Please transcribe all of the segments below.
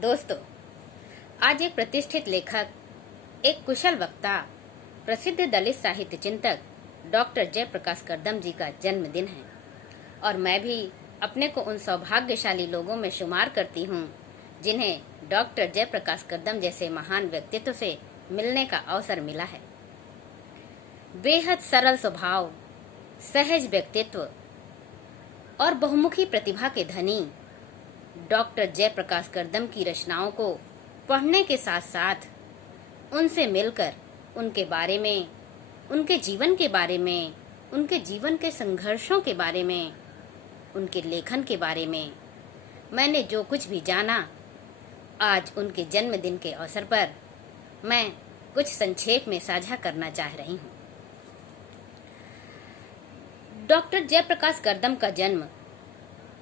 दोस्तों, आज एक प्रतिष्ठित लेखक, एक कुशल वक्ता, प्रसिद्ध दलित साहित्य चिंतक डॉक्टर जयप्रकाश करदम जी का जन्मदिन है और मैं भी अपने को उन सौभाग्यशाली लोगों में शुमार करती हूँ जिन्हें डॉक्टर जयप्रकाश करदम जैसे महान व्यक्तित्व से मिलने का अवसर मिला है। बेहद सरल स्वभाव, सहज व्यक्तित्व और बहुमुखी प्रतिभा के धनी डॉक्टर जयप्रकाश करदम की रचनाओं को पढ़ने के साथ साथ उनसे मिलकर उनके बारे में, उनके जीवन के बारे में, उनके जीवन के संघर्षों के बारे में, उनके लेखन के बारे में मैंने जो कुछ भी जाना, आज उनके जन्मदिन के अवसर पर मैं कुछ संक्षेप में साझा करना चाह रही हूँ। डॉक्टर जयप्रकाश करदम का जन्म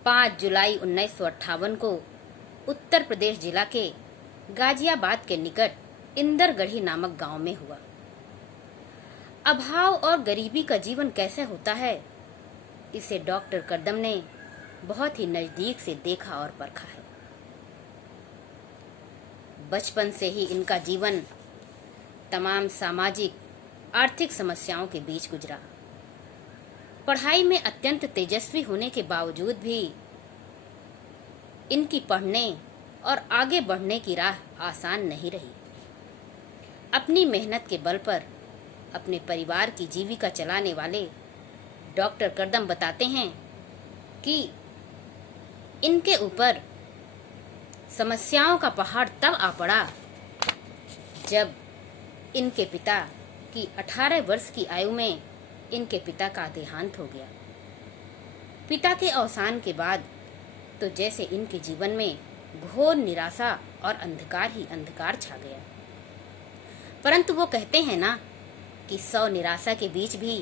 5 जुलाई 1958 को उत्तर प्रदेश जिला के गाजियाबाद के निकट इंदरगढ़ी नामक गांव में हुआ। अभाव और गरीबी का जीवन कैसे होता है, इसे डॉक्टर करदम ने बहुत ही नजदीक से देखा और परखा है। बचपन से ही इनका जीवन तमाम सामाजिक, आर्थिक समस्याओं के बीच गुजरा। पढ़ाई में अत्यंत तेजस्वी होने के बावजूद भी इनकी पढ़ने और आगे बढ़ने की राह आसान नहीं रही। अपनी मेहनत के बल पर अपने परिवार की जीविका चलाने वाले डॉक्टर करदम बताते हैं कि इनके ऊपर समस्याओं का पहाड़ तब आ पड़ा जब इनके पिता की 18 वर्ष की आयु में इनके पिता का देहांत हो गया। पिता के अवसान के बाद तो जैसे इनके जीवन में घोर निराशा और अंधकार ही अंधकार छा गया। परंतु वो कहते हैं ना कि 100 निराशा के बीच भी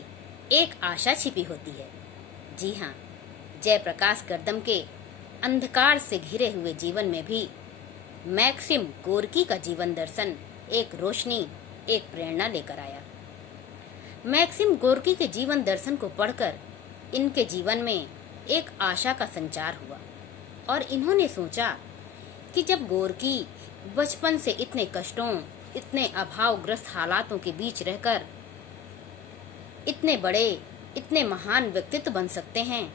एक आशा छिपी होती है। जी हाँ, जयप्रकाश करदम के अंधकार से घिरे हुए जीवन में भी मैक्सिम गोर्की का जीवन दर्शन एक रोशनी, एक प्रेरणा लेकर आया। मैक्सिम गोर्की के जीवन दर्शन को पढ़कर इनके जीवन में एक आशा का संचार हुआ और इन्होंने सोचा कि जब गोर्की बचपन से इतने कष्टों, इतने अभावग्रस्त हालातों के बीच रहकर इतने बड़े, इतने महान व्यक्तित्व बन सकते हैं,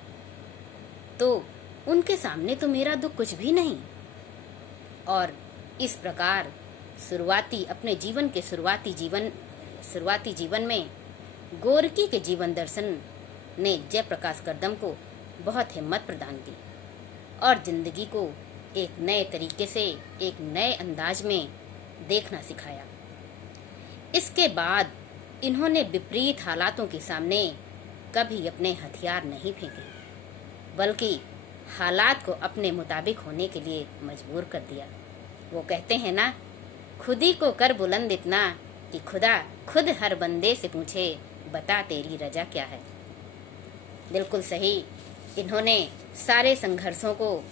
तो उनके सामने तो मेरा दुख कुछ भी नहीं। और इस प्रकार अपने जीवन के शुरुआती जीवन में गोर्की के जीवन दर्शन ने जयप्रकाश करदम को बहुत हिम्मत प्रदान की और जिंदगी को एक नए तरीके से, एक नए अंदाज में देखना सिखाया। इसके बाद इन्होंने विपरीत हालातों के सामने कभी अपने हथियार नहीं फेंके, बल्कि हालात को अपने मुताबिक होने के लिए मजबूर कर दिया। वो कहते हैं ना, खुदी को कर बुलंद इतना कि खुदा खुद हर बंदे से पूछे, बता तेरी रजा क्या है। बिल्कुल सही, इन्होंने सारे संघर्षों को,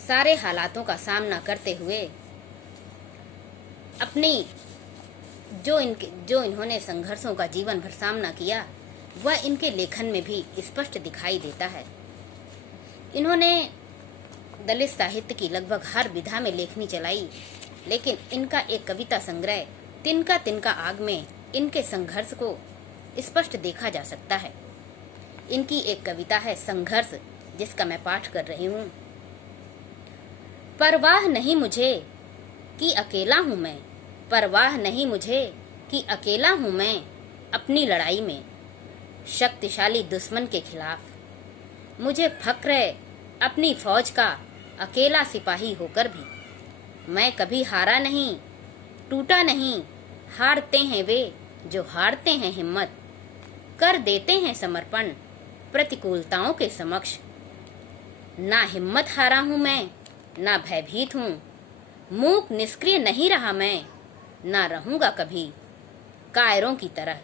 सारे हालातों का सामना करते हुए अपनी जो इन्होंने संघर्षों का जीवन भर सामना किया, वह इनके लेखन में भी स्पष्ट दिखाई देता है। इन्होंने दलित साहित्य की लगभग हर विधा में लेखनी चलाई, लेकिन इनका एक कविता संग्रह तिनका तिनका आग में इनके संघर्ष को स्पष्ट देखा जा सकता है। इनकी एक कविता है संघर्ष, जिसका मैं पाठ कर रही हूँ। परवाह नहीं मुझे कि अकेला हूँ मैं, परवाह नहीं मुझे कि अकेला हूँ मैं अपनी लड़ाई में, शक्तिशाली दुश्मन के खिलाफ। मुझे फक्र है अपनी फौज का अकेला सिपाही होकर भी। मैं कभी हारा नहीं, टूटा नहीं, हारते हैं वे जो हारते हैं हिम्मत, कर देते हैं समर्पण प्रतिकूलताओं के समक्ष। ना हिम्मत हारा हूँ मैं, ना भयभीत हूँ, मूक निष्क्रिय नहीं रहा मैं, ना रहूँगा कभी। कायरों की तरह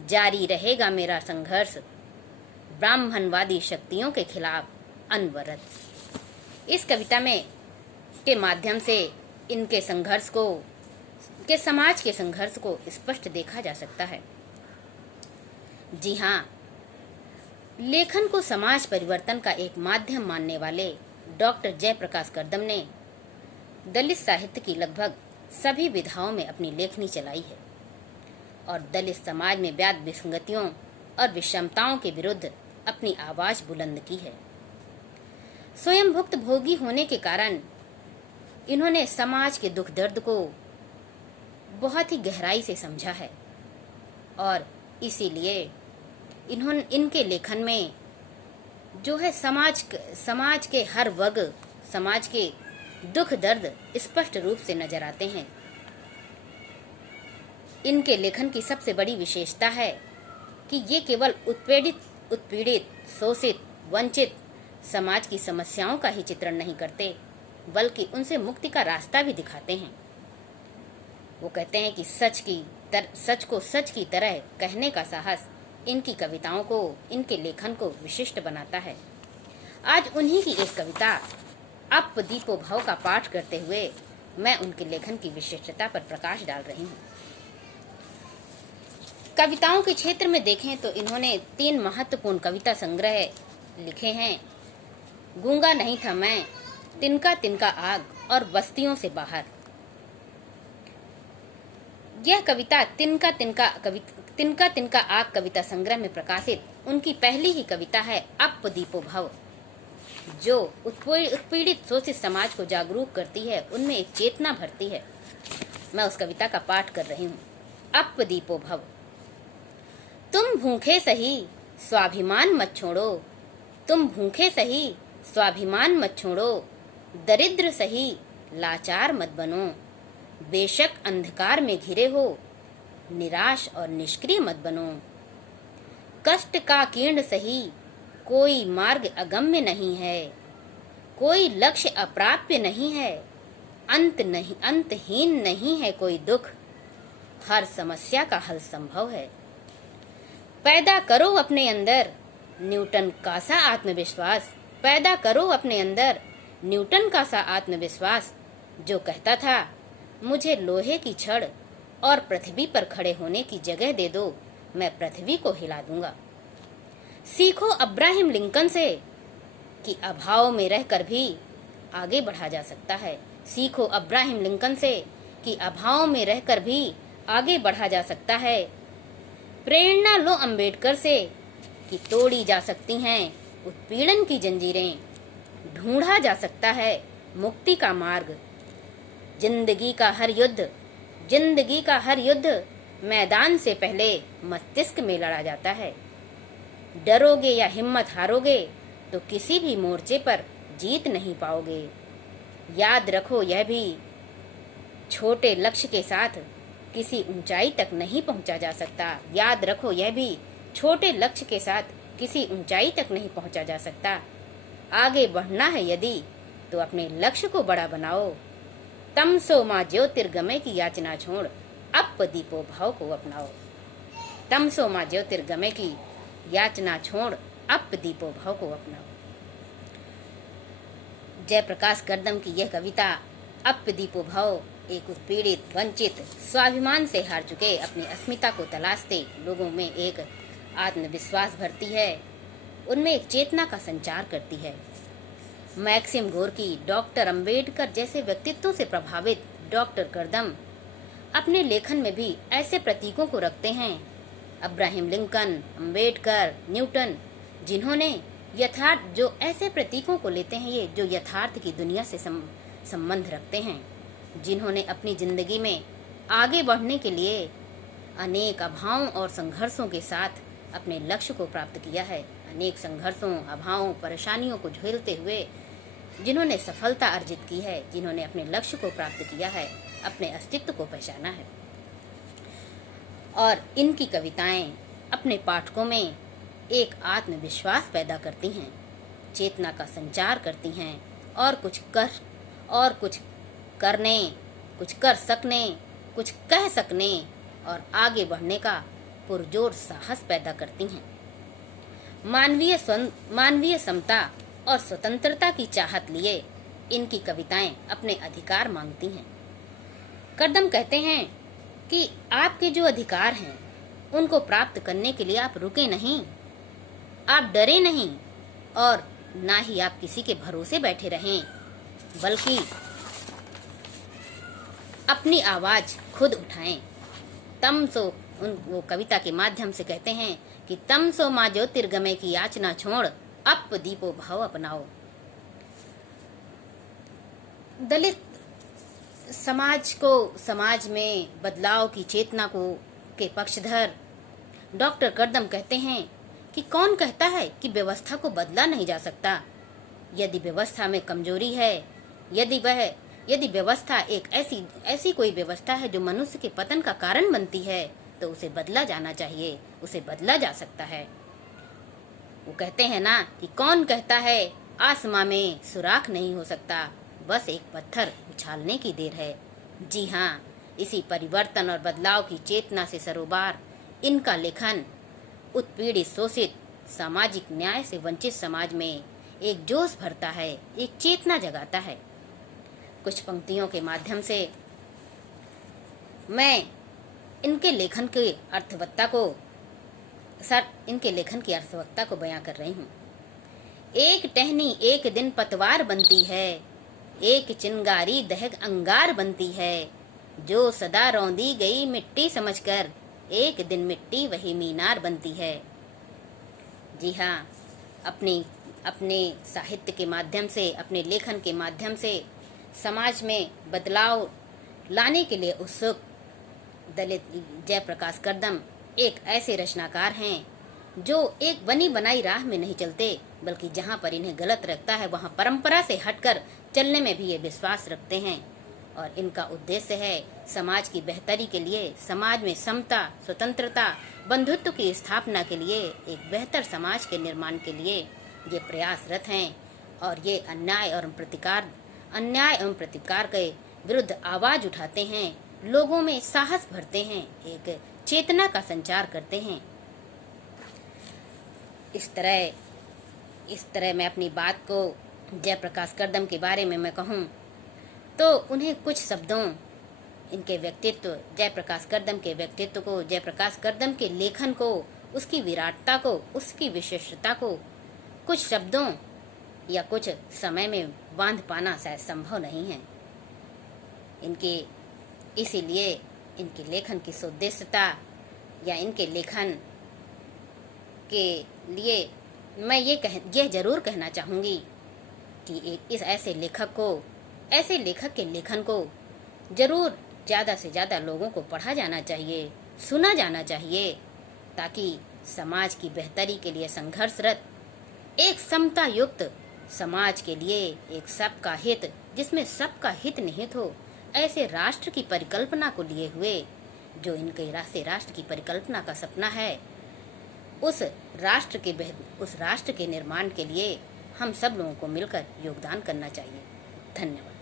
जारी रहेगा मेरा संघर्ष, ब्राह्मणवादी शक्तियों के खिलाफ अनवरत। इस कविता में के माध्यम से इनके संघर्ष को, के समाज के संघर्ष को स्पष्ट देखा जा सकता है। जी हाँ, लेखन को समाज परिवर्तन का एक माध्यम मानने वाले डॉक्टर जयप्रकाश करदम ने दलित साहित्य की लगभग सभी विधाओं में अपनी लेखनी चलाई है और दलित समाज में व्याप्त विसंगतियों और विषमताओं के विरुद्ध अपनी आवाज बुलंद की है। स्वयं भुक्त भोगी होने के कारण इन्होंने समाज के दुख दर्द को बहुत ही गहराई से समझा है और इसीलिए इनके लेखन में जो है समाज के हर वर्ग, समाज के दुख दर्द स्पष्ट रूप से नजर आते हैं। इनके लेखन की सबसे बड़ी विशेषता है कि ये केवल उत्पीड़ित, शोषित, वंचित समाज की समस्याओं का ही चित्रण नहीं करते, बल्कि उनसे मुक्ति का रास्ता भी दिखाते हैं। वो कहते हैं कि सच को सच की तरह कहने का साहस इनकी कविताओं को, इनके लेखन को विशिष्ट बनाता है। आज उन्हीं की एक कविता अप दीपो भव का पाठ करते हुए मैं उनके लेखन की विशिष्टता पर प्रकाश डाल रही हूँ। कविताओं के क्षेत्र में देखें तो इन्होंने 3 महत्वपूर्ण कविता संग्रह लिखे हैं। गूंगा नहीं था मैं, तिनका तिनका आग और बस्तियों से बाहर। यह कविता तिनका तिनका आग कविता संग्रह में प्रकाशित उनकी पहली ही कविता है अप दीपो भव, जो उत्पीड़ित शोषित समाज को जागरूक करती है, उनमें एक चेतना भरती है। मैं उस कविता का पाठ कर रही हूँ। अप दीपो भव। तुम भूखे सही स्वाभिमान मत छोड़ो, तुम भूखे सही स्वाभिमान मत छोड़ो, दरिद्र सही लाचार मत बनो, बेशक अंधकार में घिरे हो निराश और निष्क्रिय मत बनो, कष्ट का कीर्ण सही कोई मार्ग अगम्य नहीं है, कोई लक्ष्य अप्राप्य नहीं है, अंतहीन नहीं है कोई दुख, हर समस्या का हल संभव है। पैदा करो अपने अंदर न्यूटन का सा आत्मविश्वास, पैदा करो अपने अंदर न्यूटन का सा आत्मविश्वास, जो कहता था मुझे लोहे की छड़ और पृथ्वी पर खड़े होने की जगह दे दो, मैं पृथ्वी को हिला दूंगा। सीखो अब्राहम लिंकन से कि अभाव में रहकर भी आगे बढ़ा जा सकता है। सीखो अब्राहम लिंकन से कि अभाव में रहकर भी आगे बढ़ा जा सकता है। प्रेरणा लो अंबेडकर से कि तोड़ी जा सकती हैं उत्पीड़न की जंजीरें, ढूंढा जा सकता है मुक्ति का मार्ग। जिंदगी का हर युद्ध मैदान से पहले मस्तिष्क में लड़ा जाता है। डरोगे या हिम्मत हारोगे तो किसी भी मोर्चे पर जीत नहीं पाओगे। याद रखो यह भी, छोटे लक्ष्य के साथ किसी ऊंचाई तक नहीं पहुंचा जा सकता। याद रखो यह भी, छोटे लक्ष्य के साथ किसी ऊंचाई तक नहीं पहुंचा जा सकता। आगे बढ़ना है यदि तो अपने लक्ष्य को बड़ा बनाओ। तमसो माँ ज्योतिर्गमय की याचना छोड़ अप दीपो भाव को अपनाओ। तमसो माँ ज्योतिर्गमय की याचना छोड़ अप दीपो भाव को अपनाओ। जयप्रकाश करदम की यह कविता अप दीपो भाव एक उत्पीड़ित, वंचित, स्वाभिमान से हार चुके, अपनी अस्मिता को तलाशते लोगों में एक आत्मविश्वास भरती है, उनमें एक चेतना का संचार करती है। मैक्सिम गोर्की, डॉक्टर अंबेडकर जैसे व्यक्तित्वों से प्रभावित डॉक्टर करदम अपने लेखन में भी ऐसे प्रतीकों को रखते हैं, अब्राहम लिंकन, अंबेडकर, न्यूटन, जिन्होंने जो ऐसे प्रतीकों को लेते हैं ये जो यथार्थ की दुनिया से संबंध रखते हैं, जिन्होंने अपनी जिंदगी में आगे बढ़ने के लिए अनेक अभावों और संघर्षों के साथ अपने लक्ष्य को प्राप्त किया है। अनेक संघर्षों, अभावों, परेशानियों को झेलते हुए जिन्होंने सफलता अर्जित की है, जिन्होंने अपने लक्ष्य को प्राप्त किया है, अपने अस्तित्व को पहचाना है। और इनकी कविताएं अपने पाठकों में एक आत्मविश्वास पैदा करती हैं, चेतना का संचार करती हैं और कुछ करने, कुछ कर सकने, कुछ कह सकने और आगे बढ़ने का पुरजोर साहस पैदा करती हैं। मानवीय समता और स्वतंत्रता की चाहत लिए इनकी कविताएं अपने अधिकार मांगती हैं। करदम कहते हैं कि आपके जो अधिकार हैं उनको प्राप्त करने के लिए आप रुके नहीं, आप डरे नहीं और ना ही आप किसी के भरोसे बैठे रहें, बल्कि अपनी आवाज़ खुद उठाएं। तम सो वो कविता के माध्यम से कहते हैं कि तम सो माँ ज्योतिर्गमय की याचना छोड़, अप दीपो भाव अपनाओ। दलित समाज को, समाज में बदलाव की चेतना को के पक्षधर डॉक्टर करदम कहते हैं कि कौन कहता है कि व्यवस्था को बदला नहीं जा सकता। यदि व्यवस्था में कमजोरी है, यदि व्यवस्था एक ऐसी कोई व्यवस्था है जो मनुष्य के पतन का कारण बनती है, तो उसे बदला जाना चाहिए, उसे बदला जा सकता है। वो कहते हैं ना कि कौन कहता है आसमां में सुराख नहीं हो सकता, बस एक पत्थर उछालने की देर है। जी हाँ, इसी परिवर्तन और बदलाव की चेतना से सरोबार इनका लेखन उत्पीड़ित, शोषित, सामाजिक न्याय से वंचित समाज में एक जोश भरता है, एक चेतना जगाता है। कुछ पंक्तियों के माध्यम से मैं इनके लेखन की अर्थवत्ता को बयां कर रही हूँ। एक टहनी एक दिन पतवार बनती है, एक चिंगारी दहक अंगार बनती है। जो सदा रौंदी गई मिट्टी समझकर, एक दिन मिट्टी वही मीनार बनती है। जी हाँ, अपने साहित्य के माध्यम से, अपने लेखन के माध्यम से समाज में बदलाव लाने के लिए उत्सुक दलित जयप्रकाश करदम एक ऐसे रचनाकार हैं जो एक बनी बनाई राह में नहीं चलते, बल्कि जहाँ पर इन्हें गलत लगता है वहाँ परंपरा से हटकर चलने में भी ये विश्वास रखते हैं। और इनका उद्देश्य है समाज की बेहतरी के लिए, समाज में समता, स्वतंत्रता, बंधुत्व की स्थापना के लिए, एक बेहतर समाज के निर्माण के लिए ये प्रयासरत हैं। और ये अन्याय एवं प्रतिकार के विरुद्ध आवाज उठाते हैं, लोगों में साहस भरते हैं, एक चेतना का संचार करते हैं। इस तरह मैं अपनी बात को जयप्रकाश करदम के बारे में मैं कहूँ तो उन्हें कुछ शब्दों, इनके व्यक्तित्व, जयप्रकाश करदम के व्यक्तित्व को, जयप्रकाश करदम के लेखन को, उसकी विराटता को, उसकी विशिष्टता को कुछ शब्दों या कुछ समय में बांध पाना शायद संभव नहीं है। इसीलिए इनके लेखन की सुउद्देश्यता या इनके लेखन के लिए मैं यह जरूर कहना चाहूँगी कि ऐसे लेखक के लेखन को जरूर ज़्यादा से ज़्यादा लोगों को पढ़ा जाना चाहिए, सुना जाना चाहिए, ताकि समाज की बेहतरी के लिए संघर्षरत एक समता युक्त समाज के लिए, एक सबका हित जिसमें सबका हित निहित हो, ऐसे राष्ट्र की परिकल्पना को लिए हुए, जो इनके राष्ट्र की परिकल्पना का सपना है, उस राष्ट्र के निर्माण के लिए हम सब लोगों को मिलकर योगदान करना चाहिए। धन्यवाद।